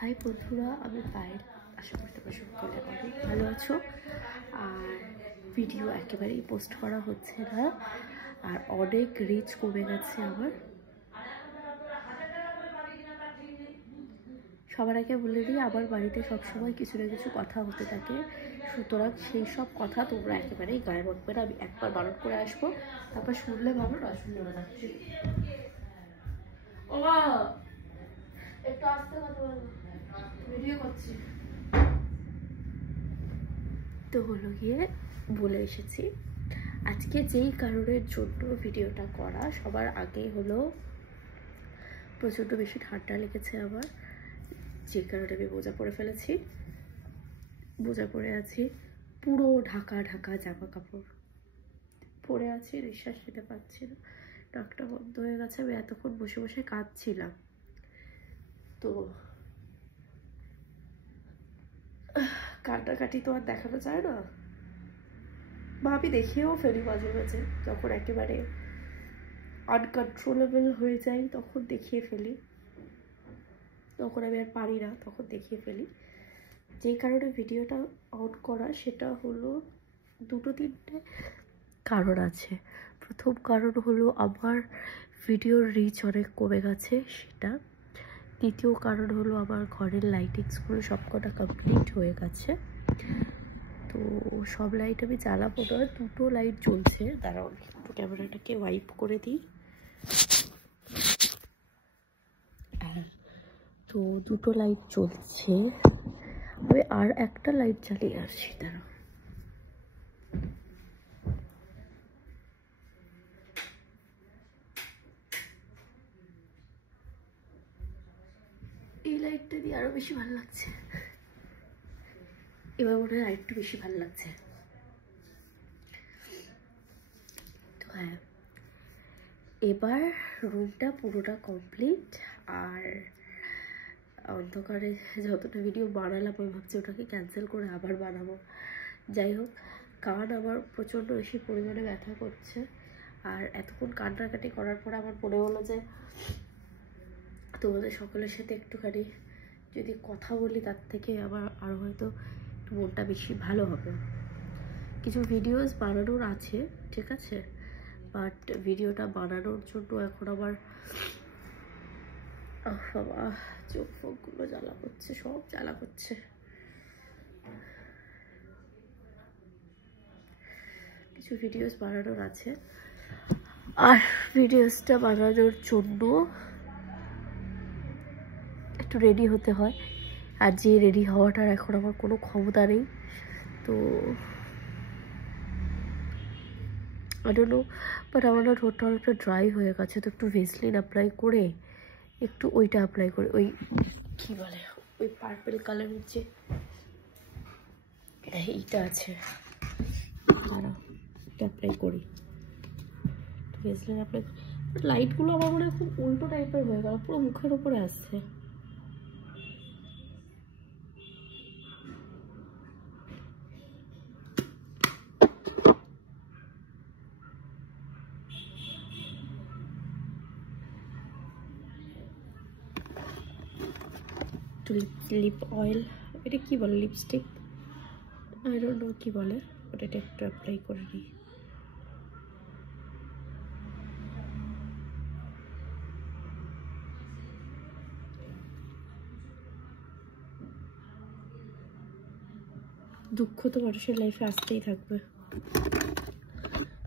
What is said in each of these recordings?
High বন্ধুরা, আমি পায়েল। আশা করি তোমরা সকলে অনেক ভালো আছো। আর ভিডিও একেবারেই পোস্ট করা হচ্ছে না, আর অনেক রিচ কমে গেছে আমার। সবার আগে বলে দিই, আমার বাড়িতে সবসময় কিছু না কিছু কথা হতে থাকে, সুতরাং সেই সব কথা তোমরা একেবারেই গায়ে রাখবে না। আমি একবার বারণ করে আসবো, তারপর শুনলে ভালো, না শুনলে ভালো। একটু আস্তে কথা বলবো, ভিডিও করছি তো। হলো গিয়ে বলে এসেছি আজকে যেই কারণের জন্য ভিডিওটা করা। সবার আগে হলো প্রচণ্ড বেশি ঠান্ডা লেগেছে আমার, যে কারণে আমি মোজা পরে ফেলেছি। মোজা পরে আছি, পুরো ঢাকা ঢাকা জামা কাপড় পরে আছি, নিঃশ্বাস নিতে পারছি না, নাকটা বন্ধ হয়ে গেছে। আমি এতক্ষণ বসে বসে কাঁদছিলাম, তো কান্নাকাটি তো আর দেখানো যায় না, বা আমি দেখিয়েও ফেলি মাঝে মাঝে। যখন একেবারে আনকন্ট্রোলেবল হয়ে যায় তখন দেখিয়ে ফেলি, তখন আমি আর পারি না, তখন দেখিয়ে ফেলি। যেই কারণে ভিডিওটা অন করা সেটা হলো দুটো তিনটে কারণ আছে। প্রথম কারণ হলো আমার ভিডিওর রিচ অনেক কমে গেছে সেটা। দ্বিতীয় কারণ হলো আমার ঘরের লাইটিংসগুলো সবকটা কমপ্লিট হয়ে গেছে, তো সব লাইট আমি জ্বালাবো না, দুটো লাইট জ্বলছে। দাঁড়াও একটু ক্যামেরাটাকে ওয়াইপ করে দিই। তো দুটো লাইট জ্বলছে, আমি আর একটা লাইট জ্বালিয়ে আসছি। দাঁড়াও, এই লাইটটা দিয়ে আরো বেশি ভালো লাগছে। এবার মনে হয় আরেকটু বেশি ভালো লাগছে। তো হ্যাঁ, এবার রুমটা পুরোটা কমপ্লিট। আর অন্ধকারে যতটা ভিডিও বানালাম আমি ভাবছি ওটাকে ক্যান্সেল করে আবার বানাবো। যাই হোক, কান আমার প্রচণ্ড বেশি পরিমাণে ব্যথা করছে, আর এতক্ষণ কান্নাকাটি করার পরে আমার মনে হলো যে তোমাদের সকলের সাথে একটুখানি যদি কথা বলি, তার থেকে আমার আরও হয়তো একটু মনটা বেশি ভালো হবে। কিছু ভিডিওস বানানোর আছে, ঠিক আছে, বাট ভিডিওটা বানানোর জন্য এখন আবার বাবা চোখ ফোকগুলো জ্বালা করছে, সব জ্বালা করছে। কিছু ভিডিওস বানানোর আছে, আর ভিডিওসটা বানানোর জন্য একটু রেডি হতে হয়, আর যে রেডি হওয়াটার এখন আমার কোনো ক্ষমতা নেই। তো আই ডোন্ট নো, বাট আমার না ঠোঁটটা অনেকটা ড্রাই হয়ে গেছে, তো একটু ভেসলিন অ্যাপ্লাই করে, একটু ওইটা অ্যাপ্লাই করে, ওই কী বলে, ওই পার্পল কালারের যে এইটা আছে, এটা অ্যাপ্লাই করি। ভেসলিন অ্যাপ্লাই, লাইটগুলো আমার মনে হয় খুব উল্টো টাইপের হয়ে গেল, পুরো মুখের উপরে আসছে। লিপ অয়েল, এটা কি বলে, লিপস্টিক, আই ডোন্ট নো কি বলে, ওটা একটু অ্যাপ্লাই করে নিই। দুঃখ তো মানুষের লাইফে আসতেই থাকবে,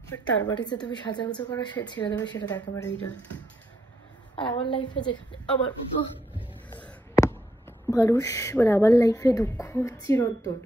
বাট তার মানে যে তুমি সাজাগুজো করা সে ছেড়ে দেবে সেটা একেবারেই না। আর আমার লাইফে যেখানে আমার মতো মানুষ, মানে আমার লাইফে দুঃখ চিরন্তন।